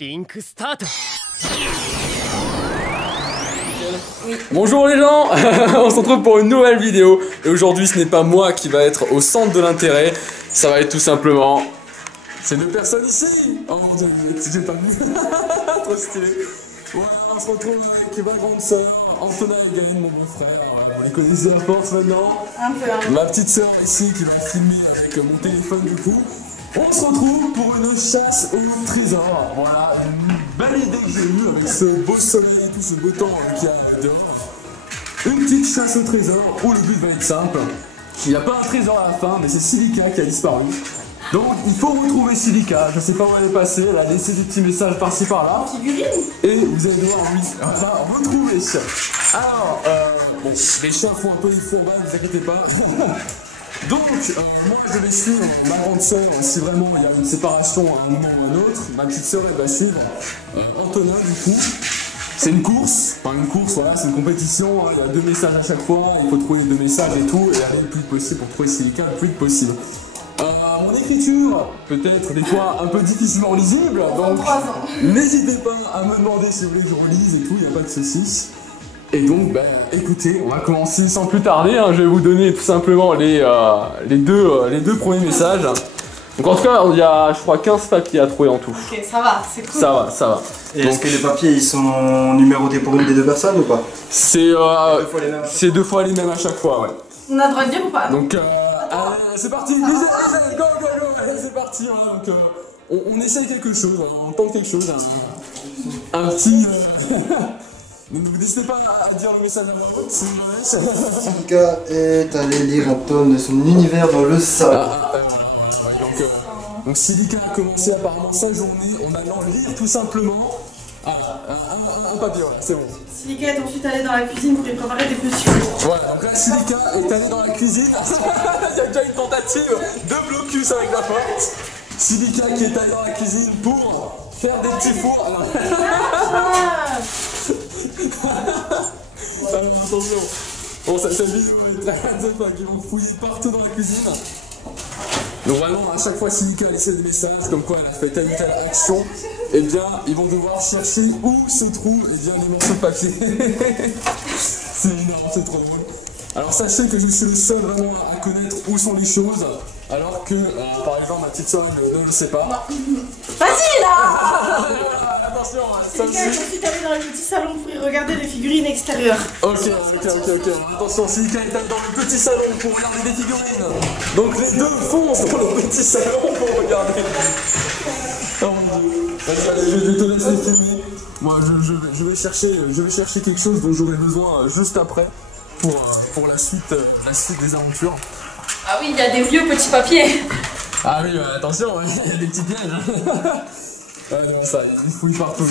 リンクスタート。 Bonjour les gens, on se retrouve pour une nouvelle vidéo. Et aujourd'hui ce n'est pas moi qui va être au centre de l'intérêt. Ça va être tout simplement ces deux personnes ici. Oh mon dieu, j'ai pas vu. Trop stylé. Voilà, on se retrouve avec ma grande soeur, Antonin et Gaël, mon bon frère. Vous les connaissez à force maintenant. Un peu. Ma petite soeur ici qui va filmer avec mon téléphone du coup. On se retrouve pour une chasse au trésor. Voilà, une belle idée que j'ai eue avec ce beau soleil et tout ce beau temps qu'il y a dehors. Une petite chasse au trésor où le but va être simple. Il n'y a pas un trésor à la fin, mais c'est Silica qui a disparu. Donc il faut retrouver Silica. Je ne sais pas où elle est passée, elle a laissé des petits messages par-ci par-là. Et vous allez devoir retrouver. Alors, bon, les chats font un peu des fourbas, ne vous inquiétez pas. Donc, moi je vais suivre ma grande soeur si vraiment il y a une séparation à un moment ou à un autre. Ma petite soeur elle va suivre Antonin du coup. C'est une course, enfin une course, voilà, c'est une compétition, hein, il y a 2 messages à chaque fois, il faut trouver les 2 messages et tout, et aller le plus possible pour trouver Silica le plus vite possible. Mon écriture, peut-être des fois un peu difficilement lisible, donc n'hésitez pas à me demander si vous voulez que je relise et tout, il n'y a pas de soucis. Et donc, bah, écoutez, on va commencer sans plus tarder, hein, je vais vous donner tout simplement les deux premiers messages. Donc en tout cas, il y a, je crois, 15 papiers à trouver en tout. Ok, ça va, c'est cool. Ça va, ça va. Et est-ce que les papiers, ils sont numérotés pour une des deux personnes ou pas? C'est 2 fois les mêmes à chaque fois, ouais. On a le droit de dire ou pas? Donc, c'est parti, lisez, go, go, go, allez, c'est parti. Hein, donc, on essaye quelque chose, hein, on tente quelque chose. Un petit... Donc n'hésitez pas à dire le message à la route si vous voulez. Silica est allé lire un tome de son univers dans le sable. Donc Silica a commencé apparemment sa journée en allant lire tout simplement un papier, voilà, c'est bon. Silica est ensuite allée dans la cuisine pour lui préparer des petits fours. Voilà, donc là Silica est allée dans la cuisine. Il y a déjà une tentative de blocus avec la porte. Silica qui est allée dans la cuisine pour faire des petits fours. Attention. Bon, cette vidéo est très qui vont fouiller partout dans la cuisine. Donc vraiment, à chaque fois Silica a laissé des messages comme quoi elle a fait telle ou telle action, et bien ils vont devoir chercher où se trouvent les morceaux de papier. C'est énorme, c'est trop drôle. Alors sachez que je suis le seul vraiment à connaître où sont les choses, alors que par exemple ma petite soeur ne le sait pas. Vas-y là. Attention, Silica est ensuite allée dans le petit salon pour y regarder les figurines extérieures. Ok. Attention, Silica est allée dans le petit salon pour regarder des figurines. Donc les deux foncent dans le petit salon pour regarder. Oh mon dieu. Vas-y, allez, je vais te laisser filmer. Moi, je vais chercher quelque chose dont j'aurai besoin juste après pour la suite des aventures. Ah oui, il y a des vieux petits papiers. Ah oui, attention, il y a des petits pièges. Ouais, non, ça, ils fouillent partout,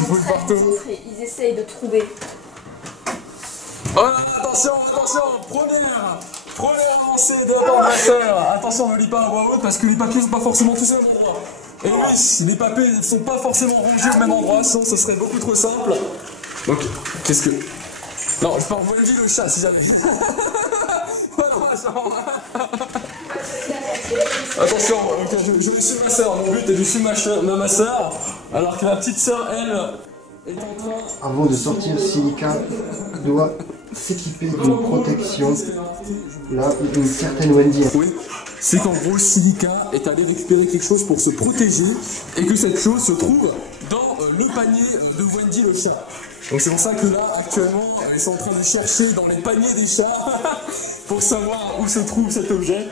Ils essayent de trouver. Oh, attention, première avancée de la part de ma soeur. Attention, ne lis pas à voix haute parce que les papiers sont pas forcément tous au même endroit. Et oui, les papiers ne sont pas forcément rangés au même endroit, sinon ce serait beaucoup trop simple. Donc, qu'est-ce que... Non, je peux envoyer le chat si jamais. Attention, okay, je vais suivre ma soeur. Mon but est de suivre ma soeur, alors que ma petite soeur, elle, est en train... Avant de sortir, Silica doit s'équiper d'une protection. Là, une certaine Wendy. Oui, c'est qu'en gros, Silica est allé récupérer quelque chose pour se protéger et que cette chose se trouve dans le panier de Wendy le chat. Donc c'est pour ça que là, actuellement, ils sont en train de chercher dans les paniers des chats pour savoir où se trouve cet objet.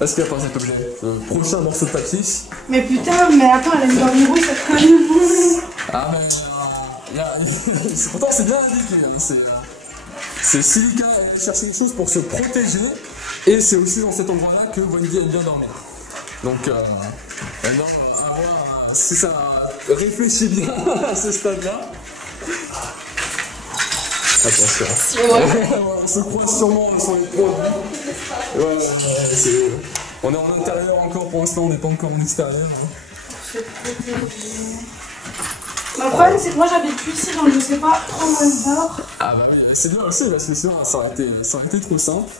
Est-ce qu'il n'y a pas cet objet? Prochain morceau de papier. Mais putain, mais attends, elle a mis dans le bruit cette conne. Ah mais... pourtant c'est bien indiqué, hein. C'est Silica aller chercher quelque chose pour se protéger. Et c'est aussi dans cet endroit-là que Wendy aime bien dormir. Donc, maintenant, on va voir si ça réfléchit bien à ce stade-là. Attention. On se croise sûrement sur les points de vue. On est en intérieur encore pour l'instant, on n'est pas encore en extérieur. Hein. Le problème c'est que moi j'habite plus ici donc je sais pas trop où elle dort. Ah bah oui, c'est bien aussi parce que sinon ça aurait été trop simple.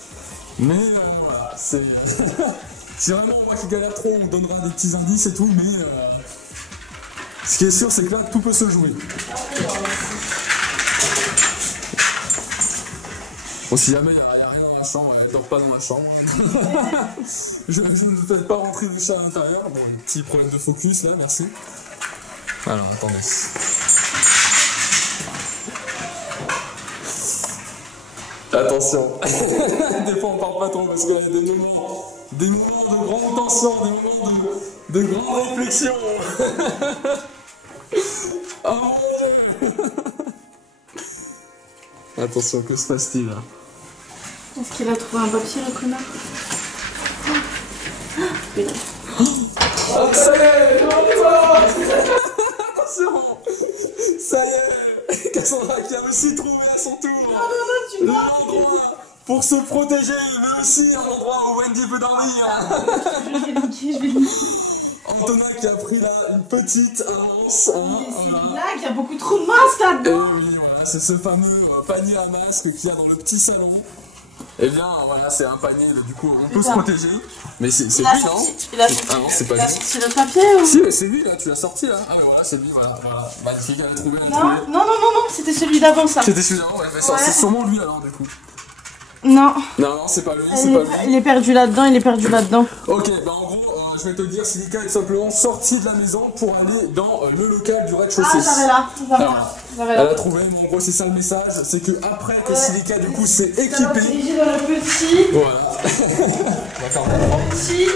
Mais voilà, c'est... si vraiment moi qui galère trop, on me donnera des petits indices et tout, mais Ce qui est sûr, c'est que là, tout peut se jouer. Bon, si jamais il n'y a rien dans la chambre, elle ne dort pas dans la chambre. je ne fais pas rentrer le chat à l'intérieur. Bon, un petit problème de focus là, merci. Alors, attendez. Attention. Des fois, on parle pas trop parce qu'il y a des moments de grande tension, des moments de grande réflexion. Oh mon Dieu. Attention, que se passe-t-il là? Est-ce qu'il a trouvé un papier, le connard? Oh, ça y est, on y va. Attention. Ça y est, Cassandra qui a aussi trouvé à son tour l'endroit pour se protéger, mais aussi un endroit où Wendy peut dormir. Je vais niquer. Antonin qui a pris là une petite avance. C'est une blague, il y a beaucoup trop de masques Et là-dedans. oui, voilà, c'est ce fameux panier à masques qu'il y a dans le petit salon. Et bien voilà, c'est un panier, du coup on peut se protéger. Mais c'est lui, non? Ah non, c'est pas lui. C'est le papier ou? Si, mais c'est lui là, tu l'as sorti là. Ah, mais voilà, c'est lui, voilà. Magnifique, elle a trouvé. Non, c'était celui d'avant ça. C'était celui d'avant, ouais, mais c'est sûrement lui alors, du coup. Non. Non, c'est pas lui, c'est pas lui. Il est perdu là-dedans, Ok, bah en gros, je vais te dire, Silika est simplement sortie de la maison pour aller dans le local du rez-de-chaussée. Ah, ça va là. Elle a trouvé, mais en gros, c'est ça le message, c'est que après que Silika, du coup, s'est équipée. Dirigé dans le petit. Voilà. Petit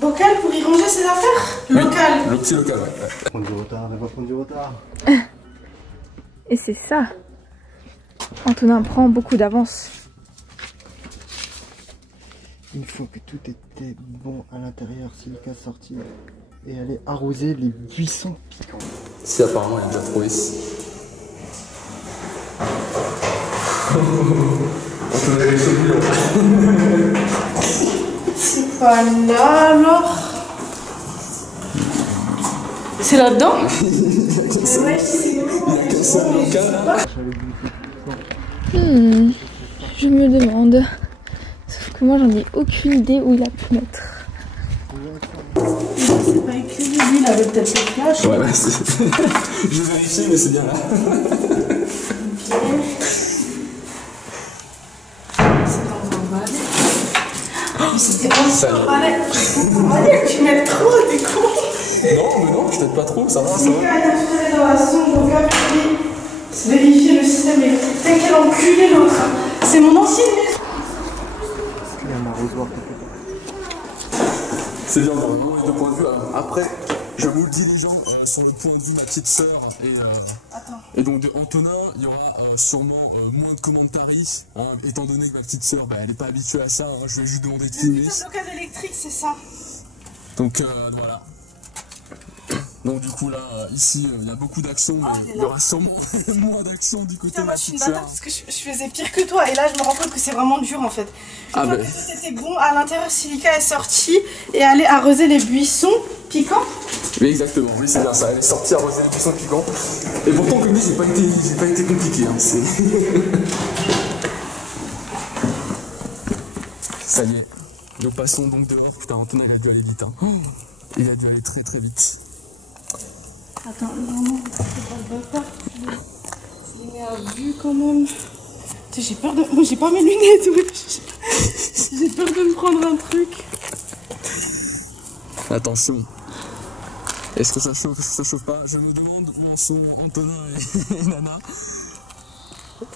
bocal pour y ranger ses affaires. Local. Le petit local, ouais. Prendre du retard, elle va prendre du retard. Et c'est ça. Antonin prend beaucoup d'avance. Une fois que tout était bon à l'intérieur, Silika sortit et allait arroser les buissons piquants. Si apparemment il a déjà trouvé ici. Antonin est sauvé. C'est pas là alors. C'est là-dedans? Ouais, c'est Je me demande. Sauf que moi j'en ai aucune idée où il a pu mettre. C'est pas écrit, lui il avait peut-être le flash. Ouais, bah c'est. Je vais vérifier, mais c'est bien là. C'est dans un balai. C'était pas ça. Allez, tu mets trop, t'es con. Non, mais non, je t'aide pas trop, ça va, ça Le va. gars il a tiré dans la sonde, on va vérifier le système électrique. T'as quel enculé l'autre. C'est mon ancienne maison. Il y a un arrosoir quelque part. C'est bien, vraiment, les deux points de vue. Après, je vous le dis, les gens, sur le point de vue de ma petite sœur et donc de Antonin, il y aura sûrement moins de commentaires, hein, étant donné que ma petite sœur, bah, elle n'est pas habituée à ça, hein, je vais juste demander de filmer. Le bloc électrique, c'est ça. Donc voilà. Donc du coup là, ici, il y a beaucoup d'actions, mais il y aura sûrement moins d'actions du côté Putain, de moi ma je suis une petite bâtarde sœur. parce que je faisais pire que toi et là je me rends compte que c'est vraiment dur en fait. Une fois que tout était bon, à l'intérieur Silika est sortie et allait arroser les buissons piquants. Oui, exactement, oui, c'est bien ça, elle est sortie arroser les buissons piquants. Et pourtant, comme dit, j'ai pas été compliqué, hein, c'est... Ça y est, nous passons donc dehors. Putain, Antonin, il a dû aller vite, hein. Il a dû aller très très vite. Attends, vraiment, c'est pas le bâtard. Il met à vue quand même. Putain, j'ai peur de... Moi j'ai pas mes lunettes, wesh. J'ai peur de me prendre un truc. Attention. Est-ce que ça chauffe, est-ce que ça chauffe pas? Je me demande où en sont Antonin et Nana.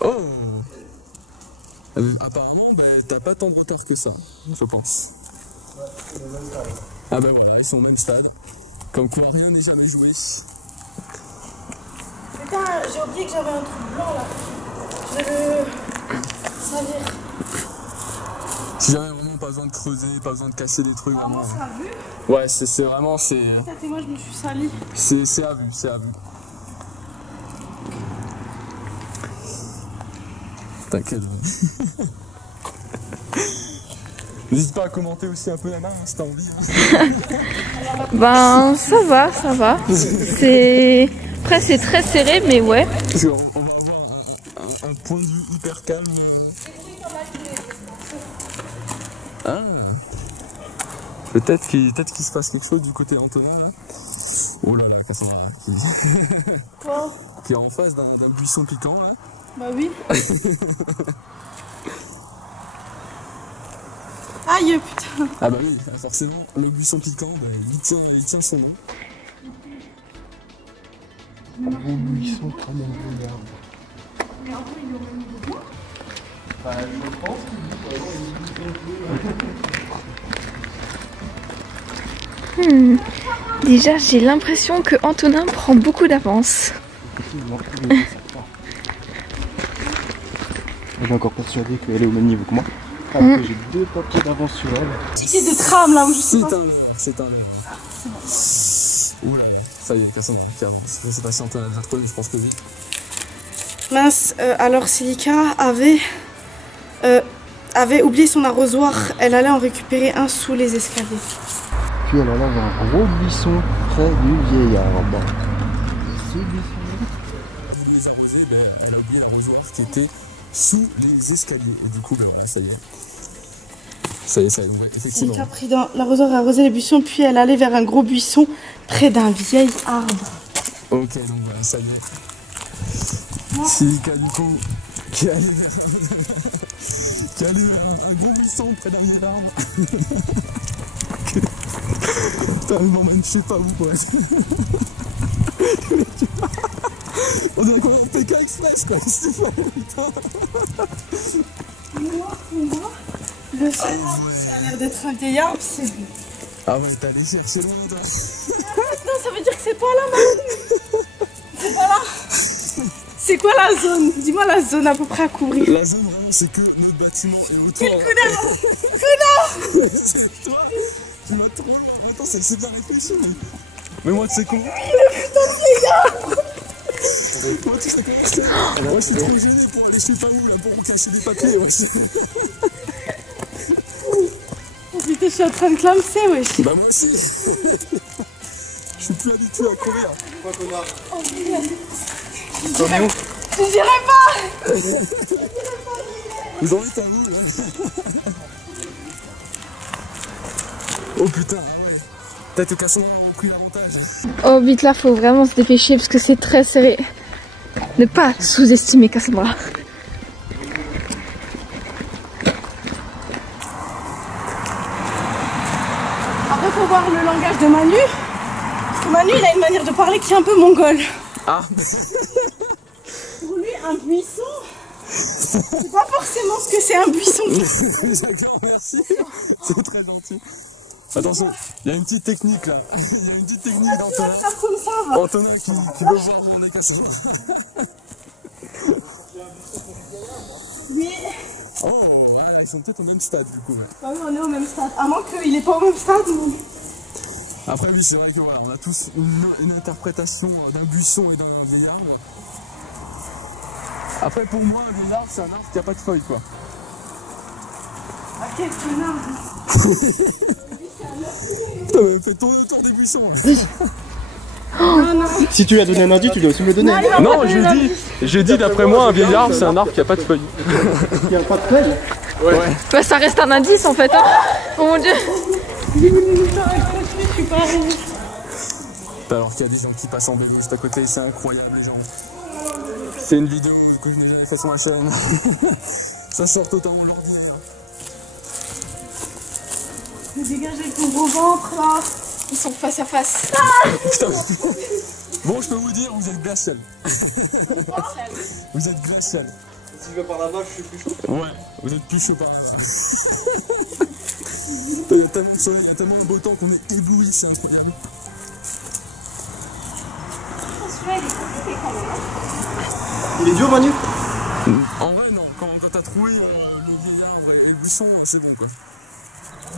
Oh! Apparemment, bah, t'as pas tant de retard que ça, je pense. Ah ben voilà, ils sont au même stade. Comme quoi, rien n'est jamais joué. Putain, j'ai oublié que j'avais un truc blanc là. Je vais le salir. Si jamais vraiment pas besoin de creuser, pas besoin de casser des trucs, Ah, vraiment. moi, c'est à vue. Ouais, c'est vraiment, c'est Peut-être et moi je me suis salie. à vue, c'est à vue. T'inquiète. N'hésite pas à commenter aussi un peu Nana, hein, si t'as envie. Hein. Ben ça va, ça va. C'est... Après c'est très serré mais ouais. Parce qu'on va avoir un point de vue hyper calme. Ah. Peut-être qu'il se passe quelque chose du côté d'Antonin là. Oh là là, Cassandra. Quoi? Qui est en face d'un buisson piquant là. Bah oui. Aïe putain. Ah bah oui, forcément, le buisson piquant, bah, il tient son nom. Un beau buisson près d'un vieil arbre. Mais en vrai, il est au même niveau que moi. Bah, je pense qu'il Déjà, j'ai l'impression que Antonin prend beaucoup d'avance. Elle est encore persuadée qu'elle est au même niveau que moi. Alors que j'ai 2 papiers d'avance sur elle. C'est des trames là où je sais pas. C'est un leurre. Oula, ça y est, Cassandra, c'est pas si Antonin a déjà trouvé, mais je pense que oui. Mince, alors Celica avait oublié son arrosoir. Elle allait en récupérer un sous les escaliers. Puis elle allait avoir un gros buisson près du vieil arbre. Ce buisson-là. Les arrosés, ben, elle a oublié l'arrosoir qui était sous les escaliers. Et du coup, ben voilà, ça y est. Ça y est, ouais, effectivement. Celica a pris dans l'arrosoir et arrosé les buissons, puis elle allait vers un gros buisson près d'un vieil arbre. Ok, donc voilà, ça y est. Celica, du coup, qui est allé vers un gros buisson près d'un vieil arbre. Putain, il m'emmène je sais pas où, quoi. On dirait qu'on est en PK Express, quoi. C'est pas putain. Moi, le seul arbre qui a l'air d'être un vieil arbre, c'est lui. Ah ouais, t'as allé chercher loin, toi. Non, ça veut dire que c'est pas là, Manu. C'est pas là. C'est quoi la zone? Dis-moi la zone à peu près à couvrir. La zone, vraiment, c'est que notre bâtiment est autour. Quel connard! C'est toi. Tu m'as trop loin. Attends, c'est bien réfléchi, mais moi, tu sais comment? Moi, tu sais comment c'est? Moi, je suis trop gêné pour aller chez Famille, là, pour me cacher des papiers, wesh. Oh putain, je suis en train de clamser, wesh. Bah, moi aussi. Je suis plus habitué à courir. Quoi, connard? Oh, putain. T'en es où? Je dirais pas. Vous en êtes à où, ouais? Oh putain, ouais. Peut-être que Cassandra a pris l'avantage. Oh, vite là, faut vraiment se dépêcher parce que c'est très serré. Ne pas sous-estimer Cassandra. Après, faut voir le langage de Manu. Parce que Manu, il a une manière de parler qui est un peu mongole. Ah. Pour lui, un buisson, c'est pas forcément ce que c'est un buisson. D'accord, merci. C'est très gentil. Attention, il y a une petite technique là. Il y a une petite technique d'Antonin. Ça comme ça, va. Antonin qui veut voir où on est cassé. Oui. Oh, voilà, ils sont peut-être au même stade du coup. Ouais. Bah oui, on est au même stade. À moins qu'il est pas au même stade. Mais... Après, oui, c'est vrai que voilà, on a tous une interprétation d'un buisson et d'un vieil arbre. Après, pour moi, un vieil arbre, c'est un arbre qui a pas de feuilles, quoi. Ah, quel connard. Putain, mais fais tourner autour des buissons. Non, non. Si tu lui as donné un indice, tu dois aussi me le donner. Non, je dis d'après moi, un vieil arbre, c'est un arbre qui a pas de feuilles. Il n'y a pas de feuilles. Ouais. Bah, ça reste un indice en fait. Hein. Oh mon dieu. Je suis pas arrivée. Alors qu'il y a des gens qui passent en vélo juste à côté, c'est incroyable les gens. C'est une vidéo que j'ai jamais fait sur ma chaîne. Ça sort totalement de l'ordinaire. Mais dégagez avec ton gros ventre là. Ils sont face à face. Putain. Bon, je peux vous dire, vous êtes glacial. Vous êtes glacial. Si tu vas par là-bas, je suis plus chaud. Ouais, vous êtes plus chaud par là. Il y a tellement de beau temps qu'on est ébloui, c'est incroyable. Il est dur, Manu? En vrai, non. Quand t'as trouvé le vieil arbre et le buisson, c'est bon quoi.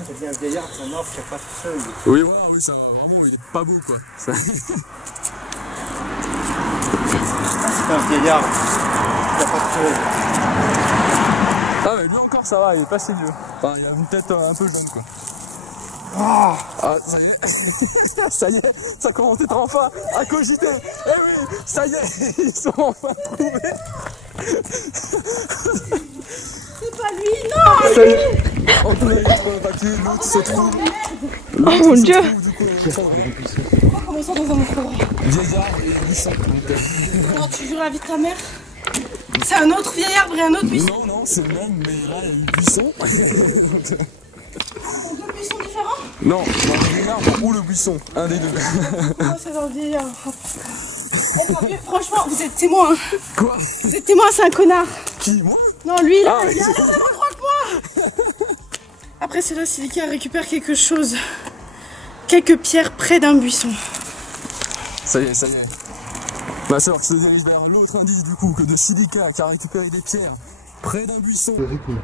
C'est bien un vieil arbre, c'est un arbre qui n'a pas de feuilles. Oui, ouais, oui, ça va vraiment, il est pas beau quoi. Ça... C'est un vieil arbre qui n'a pas de feuilles. Ah, mais lui encore, ça va, il est pas si vieux. Enfin, il a une tête un peu jeune quoi. Ah, Ça y est, ça y est, ça commence à être enfin à cogiter. Eh oui, ça y est, ils sont enfin trouvés. C'est pas lui, non. Ça y est, Antonin il trouve un papier, l'autre se trouve. Oh mon dieu. Comment Comment ça dans un autre endroit? Vieil arbre et buisson. Non, tu jures la vie de ta mère? C'est un autre vieil arbre et un autre buisson? Non, non, c'est le même, mais là, il y a eu buisson. Deux buissons différents? Non, dans le vieil arbre ou le buisson, un des deux. Non, c'est dans le vieil arbre. Eh, Fabien, franchement, vous êtes témoin. Hein. Quoi? Vous êtes témoin, c'est un connard. Qui, moi? Non, lui, là, Ah, il a le même endroit que moi. Après, c'est là, Silika récupère quelque chose. Quelques pierres près d'un buisson. Ça y est, ça y est. Ma soeur se dirige vers l'autre indice du coup que de Silika qui a récupéré des pierres près d'un buisson. C'est très cool.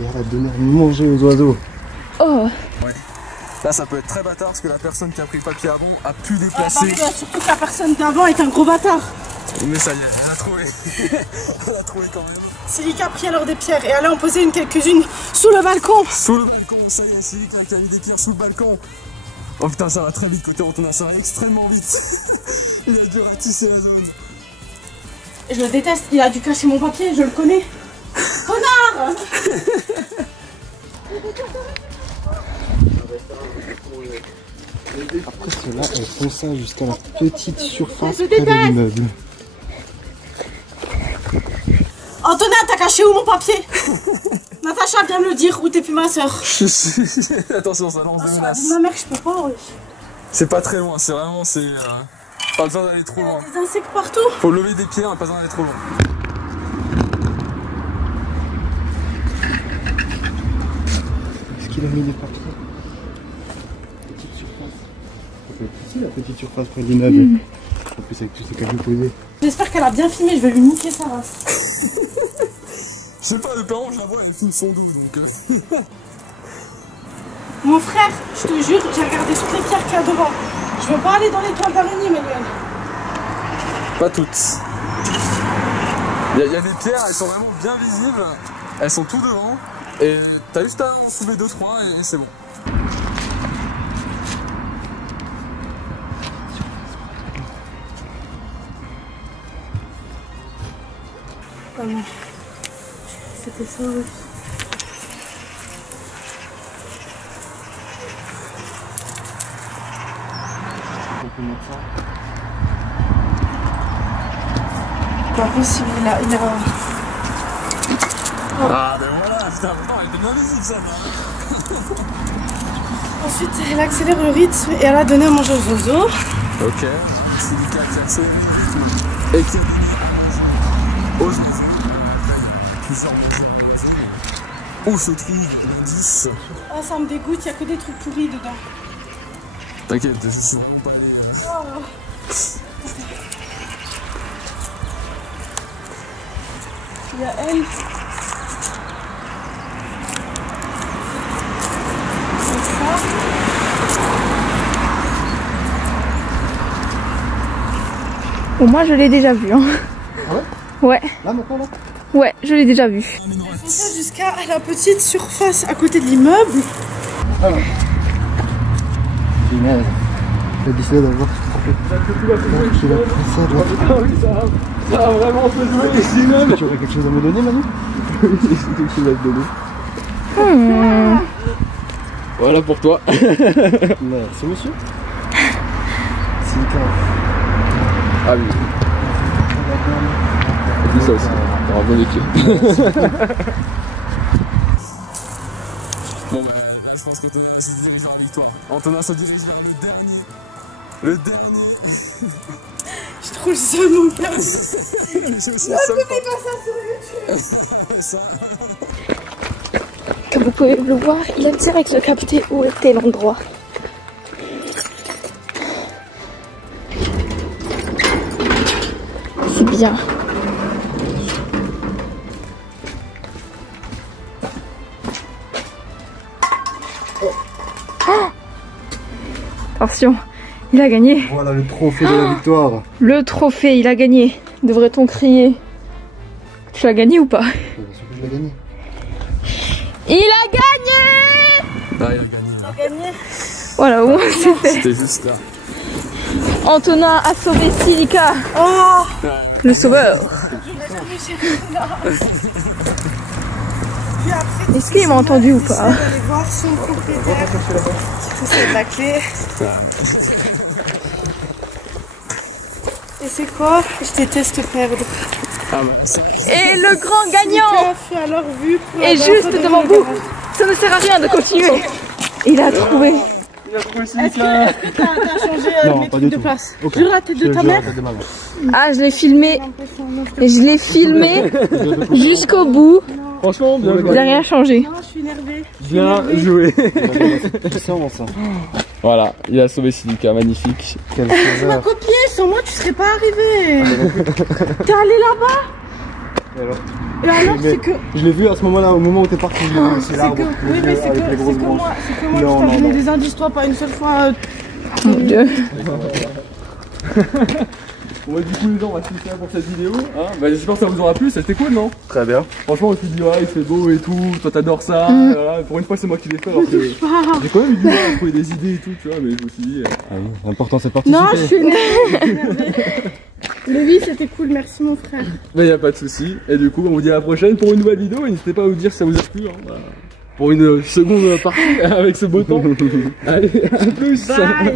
Et elle a donné à manger aux oiseaux. Oh, Ouais. Là, ça peut être très bâtard parce que la personne qui a pris le papier avant a pu Ah, déplacer. surtout que la personne d'avant est un gros bâtard. Mais ça y est, elle a trouvé. Elle a trouvé quand même. Silika a pris alors des pierres et elle a en posé quelques-unes sous le balcon. Sous le balcon, ça y est, Silika qui a mis des pierres sous le balcon. Oh putain, ça va très vite côté Antonin, ça va extrêmement vite. Il a dû ratisser la zone. Je le déteste, il a dû cacher mon papier, je le connais. Connard! Après cela, elles font ça jusqu'à la petite surface Je près de déteste. l'immeuble. Antonin, t'as caché où mon papier? Natacha, viens me le dire, où t'es plus ma soeur? Attention, ça lance des Sur la menaces. vie de ma mère, je peux pas, wesh. C'est pas très loin, c'est vraiment, c'est... pas besoin d'aller trop loin. Des insectes partout. Faut lever des pierres, mais pas besoin d'aller trop loin. Est-ce qu'il a mis des papiers? Petite surface. Ça peut être ici la petite surface près de l'immeuble. En plus avec tous ces câbles posés. J'espère qu'elle a bien filmé, je vais lui niquer sa race. Je sais pas, le parent, je la vois, elle filme son dos, donc... Mon frère, je te jure, j'ai regardé toutes les pierres qu'il y a devant. Je veux pas aller dans les toiles d'araignée, Manuel. Pas toutes. Il y a des pierres, elles sont vraiment bien visibles. Elles sont tout devant. Et t'as juste à en soulever 2-3 et c'est bon. Ah non. C'était ça, oui. On peut mettre ça. Pas possible, il a... Ah ben voilà, putain, pourtant elle était bien visible ça. Ensuite, elle accélère le rythme et elle a donné à manger aux oiseaux. Ok. Silika qui accélère et qui a donné aux oiseaux. Plusieurs mesures. Où se trouve l'indice? Ah, ça me dégoûte, il y a que des trucs pourris dedans. T'inquiète, je suis vraiment pas né. Oh. Il y a elle. Bon, moi je l'ai déjà vu. Hein. Ah ouais? Ouais, Là maintenant là? ouais, je l'ai déjà vu. Elle fait ça jusqu'à la petite surface à côté de l'immeuble. Ah ouais. Génial. J'ai décidé d'avoir ce qu'il a pris ça de là. Ah oui, ça a vraiment fait jouer les immeubles. Tu aurais quelque chose à me donner Manu? Oui, j'ai quelque chose à te donner. Voilà pour toi. Merci monsieur. Silika. Ah oui. Dis ça aussi. T'auras bon équipe. Bon bah là je pense qu'Antonin se dirige vers la victoire. Antonin se dirige vers le dernier. Le dernier. J'ai trop le seum mon père. J'ai aussi le seum. Ça. Comme vous pouvez le voir, il a direct capté où était l'endroit. C'est bien. Ah, attention, il a gagné. Voilà le trophée de la victoire. Le trophée, il a gagné. Devrait-on crier? Tu l'as gagné ou pas? Bien sûr que je l'ai gagné. Il a gagné! Ah, il a gagné. T'as gagné. Voilà, au moins c'est fait. C'était juste là. Antonin a sauvé Silika, Oh, le sauveur. puis après, Est-ce qu'il m'a entendu ou pas? aller voir son propriétaire qui possède la clé. Et c'est quoi? Je déteste perdre. Ah bah, ça. Et le grand Tu gagnant as fait alors vu pour est juste devant vous. Ça ne sert à rien de continuer. Il a trouvé. Il a trouvé Est-ce que t'as changé mes trucs de place? Ok. Jure la tête de ta mère? Ah, je l'ai filmé. Je l'ai filmé jusqu'au bout. Franchement, bien Il n'a rien changé. Non, je suis énervée. Bien joué. C'est vraiment ça. Voilà, il a sauvé Silica, magnifique. Quel Tu m'as sauveur. copié, sans moi tu serais pas arrivé. T'es allé là-bas? Et alors Et alors Mais c'est que... Je l'ai vu à ce moment-là, au moment où t'es parti, je l'ai vu, c'est C'est l'arbre. que... Oui mais c'est avec les grosses que branches. moi, c'est que moi Non, qui t'ai non, donné non. des indices, toi pas une seule fois. Mon Dieu. Bon bah du coup les gens on va se laisser là pour cette vidéo hein. Bah j'espère que ça vous aura plu, c'était cool non? Très bien. Franchement on se dit ouais il fait beau et tout, toi t'adores ça, voilà. Pour une fois c'est moi qui l'ai fait alors que j'ai quand même eu du mal à trouver des idées et tout tu vois, mais je me suis dit Ah oui, l'important c'est de participer. Non, je suis énervée. Le oui, c'était cool, merci mon frère. bah y a pas de souci. Et du coup on vous dit à la prochaine pour une nouvelle vidéo et n'hésitez pas à vous dire si ça vous a plu hein. Bah, pour une seconde partie avec ce beau temps. Allez à plus. Bye.